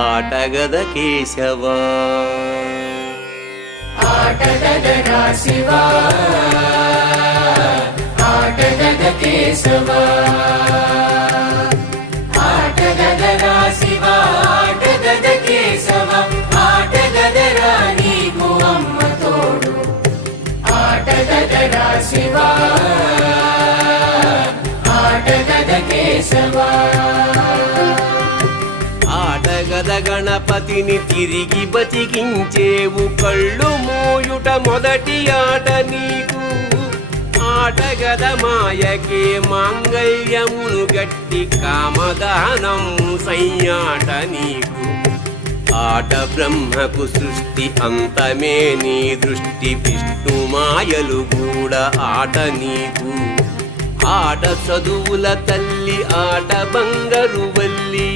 ఆటగద కేశవా ఆటగదరా శివా ఆటగద కేశవా ఆటగదరా శివా ఆటగద కేశవా ఆటగదరా నీకు అమ్మ తోడు ఆటగదరా శివా ఆటగద కేశవా ఆటగద గణపతిని తిరిగి బతికించేవు కళ్ళు మోయుట మొదటి ఆట నీకు ఆటగద మాయకే మాంగళ్యమును గట్టి కామదానం సయ్యాట నీకు ఆట బ్రహ్మకు సృష్టి అంతమే నీ దృష్టి విష్ణు మాయలు కూడా ఆట నీకు ఆట చదువుల తల్లి ఆట బంగారు వల్లి